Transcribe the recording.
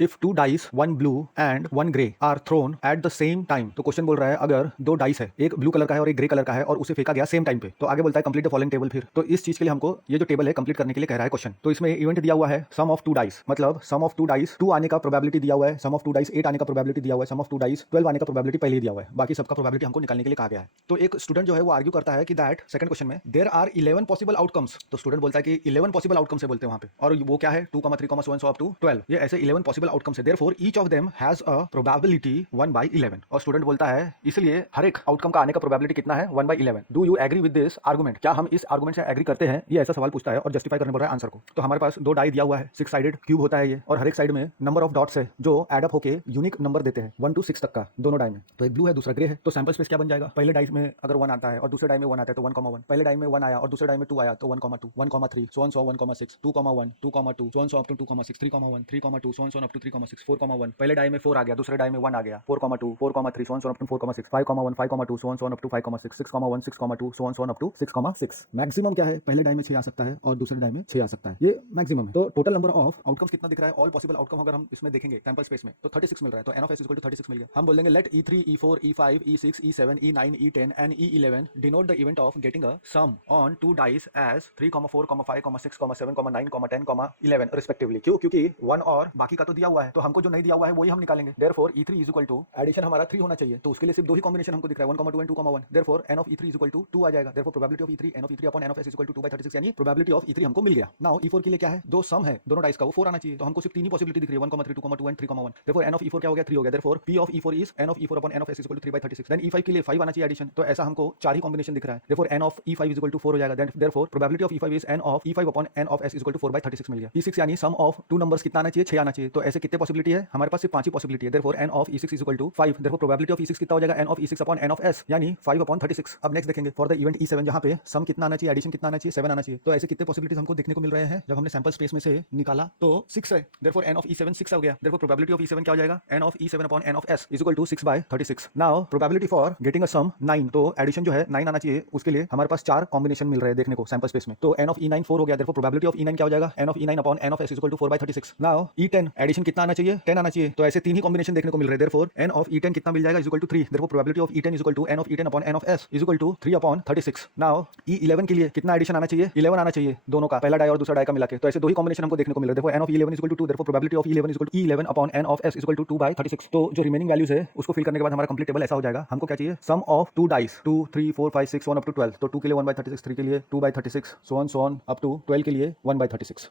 If two dice one blue and one grey are thrown at the same time. तो question बोल रहा है अगर दो डाइस है, एक ब्लू कलर का है और एक ग्रे कलर का है और उसे फेंका गया सेम टाइम पे, तो आगे बोलता है कंप्लीट द फॉलोइंग टेबल। फिर तो इस चीज के लिए हमको ये जो टेबल है कंप्लीट करने के लिए कह रहा है क्वेश्चन। तो इसमें इवेंट दिया हुआ है सम ऑफ टू डाइस, मतलब सम ऑफ टू डाइस 2 आने का प्रोबेबिलिटी दिया हुआ है, सम ऑफ टू डाइस 8 आने का प्रोबेबिलिटी दिया हुआ है, सम ऑफ टू डाइस 12 आने का प्रोबेबिलिटी पहले ही दिया हुआ है, बाकी सबका प्रोबेबिलिटी हमको निकालने के लिए कहा गया है। तो एक स्टूडेंट जो है वो आर्ग्यू करता है कि दैट सेकंड क्वेश्चन में देयर आर 11 पॉसिबल आउटकम्स। तो स्टूडेंट बोलता है कि 11 पॉसिबल आउटकम्स है बोलते हैं वहां पे, और वो क्या है 2, 3, so and so up to 12, ये ऐसे 11 पॉसिबल आउटकम्स है। Therefore each of them has a probability 1/11। और स्टूडेंट बोलता है इसलिए हर एक आउटकम का आने का प्रोबेबिलिटी कितना है 1/11। Do you agree with this argument? क्या हम इस आर्गुमेंट से एग्री करते हैं? ये ऐसा सवाल पूछता है और जस्टिफाई करने पड़ रहा है आंसर को। तो हमारे पास दो डाई दिया हुआ है, 6 साइडेड क्यूब होता है ये, और हर एक साइड में नंबर ऑफ डॉट्स है जो एड अप होके यूनिक नंबर देते हैं 1 to 6 तक का दोनों डाई में। तो एक ब्लू है दूसरा ग्रे है, तो सैंपल स्पेस क्या बन जाएगा? पहले डाई में अगर 1 आता है और दूसरे डाई में 1 आता है तो 1,1, पहले डाई में 1 आया और दूसरे डाई में 2 आया तो 1,2, 1,3, so on so 1,6, 2,1, 2,2, so on so up to 2,6, 3,1, 3,2, so on so up to 3,6, 4,1, पहले डाई में 4 आ गया, दूसरे डाई में 1 आ गया, 4,2, 4,3, so on so up to 4,6, 5,1, 5,2, so on so up to 5,6, 6,1, 6,2, so on up to 6,6। Maximum क्या है? पहले डाई में 6 आ सकता है और दूसरे डाई में 6 आ सकता है, ये मैक्सिमम है। तो टोटल नंबर ऑफ आउटकम्स कितना दिख रहा है? ऑल पॉसिबल आउटकम अगर हम इसमें देखेंगे सैंपल स्पेस में तो 36 मिल रहा है, तो n of s equal to 36 मिल गया। हम बोल देंगे let E3, E4, E5, E6, E7, E9, E10 and E11 denote the event of getting a sum on two dice as 3, 4, 5, 6, 7, 9, 10, 11 respectively. क्यों? क्योंकि 1 और बाकी का तो दिया हुआ है, तो हमको जो नहीं दिया हुआ है वही हम निकालेंगे। Therefore E3 is equal to addition हमारा 3 होना चाहिए, तो उसके लिए सिर्फ दो ही कॉम्बिनेशन हमको दिख रहा है 1,2 and 2,1। Therefore n of E3 is equal to 2 आ जाएगा। Therefore probability of E3 n of E3 upon n of s is equal to 2/36, यानी प्रोबेबिलिटी ऑफ E3 हमको मिल गया। नाउ E4 के लिए क्या है? दो सम है दोनों डाइस का, वो 4 आना चाहिए, तो हमको सिर्फ तीन ही पॉसिबिलिटी दिख रही है 1,3, 2,2 and 3,1। Therefore n of E4 क्या हो गया? 3 हो गया। Therefore P of E4 is n of E4 upon n of s is equal to 3/36। Then E5 के लिए 5 आना चाहिए एडिशन, तो ऐसा हमको चार ही कॉम्बिनेशन दिख रहा है। Therefore n of E5 is equal to 4 हो जाएगा। Then therefore probability of E5 is n of E5 upon n of s is equal to 4/36 मिल गया। E6 यानी सम ऑफ टू नंबर्स कितना आना चाहिए? 6 आना चाहिए, तो ऐसे कितने पॉसिबिलिटी है? हमारे पास सिर्फ 5 ही पॉसिबिलिटी है। Therefore n of E6 is equal to 5। Therefore probability of E6 कितना हो जाएगा? n of E6 upon n of s यानी 5/36। अब नेक्स्ट देखेंगे फॉर द इवेंट E7, जहां पे सम कितना आना चाहिए, एडिशन कितना आना चाहिए? 7 आना चाहिए। तो ऐसे कितने पॉसिबिलिटीज हमको देखने को मिल रहे हैं? जब हमने सैंपल स्पेस में से निकाला तो 6 है। देयरफोर n of E7 6 हो गया। देयरफोर प्रोबेबिलिटी ऑफ E7 क्या हो जाएगा? n of E7 upon n of s is equal to 6/36। Now probability for getting a sum 9, तो एडिशन जो है 9 आना चाहिए, उसके लिए हमारे पास 4 कॉम्बिनेशन मिल रहे हैं देखने को सैंपल स्पेस में। तो n of E9 4 हो गया। देयरफोर प्रोबेबिलिटी ऑफ E9 क्या हो जाएगा? n of E9 अपॉन n of s is equal to 4/36। Now E10 addition कितना आना चाहिए? 10 आना चाहिए, तो ऐसे तीन ही कॉम्बिनेशन देखने को मिल रहे हैं। देयरफोर n of E10 कितना मिल जाएगा? Is equal to 3। Therefore probability of E10 is equal to n of E10 upon n of s is equal to 3/36। Now E11 के लिए कितना एडिशन आना चाहिए? 11 आना चाहिए दोनों का, पहला डाई और दूसरा डाई का मिला के, तो ऐसे दो ही कॉम्बिनेशन हमको देखने को मिल रहे हैं। Therefore n of E11 is equal to 2। Therefore probability of E11 is equal to E11 upon n of s is equal to 2/36। तो जो रिमेनिंग वैल्यूज है उसको फिल करने के बाद हमारा कंप्लीट टेबल ऐसा हो जाएगा। हमको क्या चाहिए? Sum of two dice 2, 3, 4, 5, 6 1 up to 12। तो 2 के लिए 1/36, 3 के लिए 2/36, so on अप टू 12 के लिए 1/36।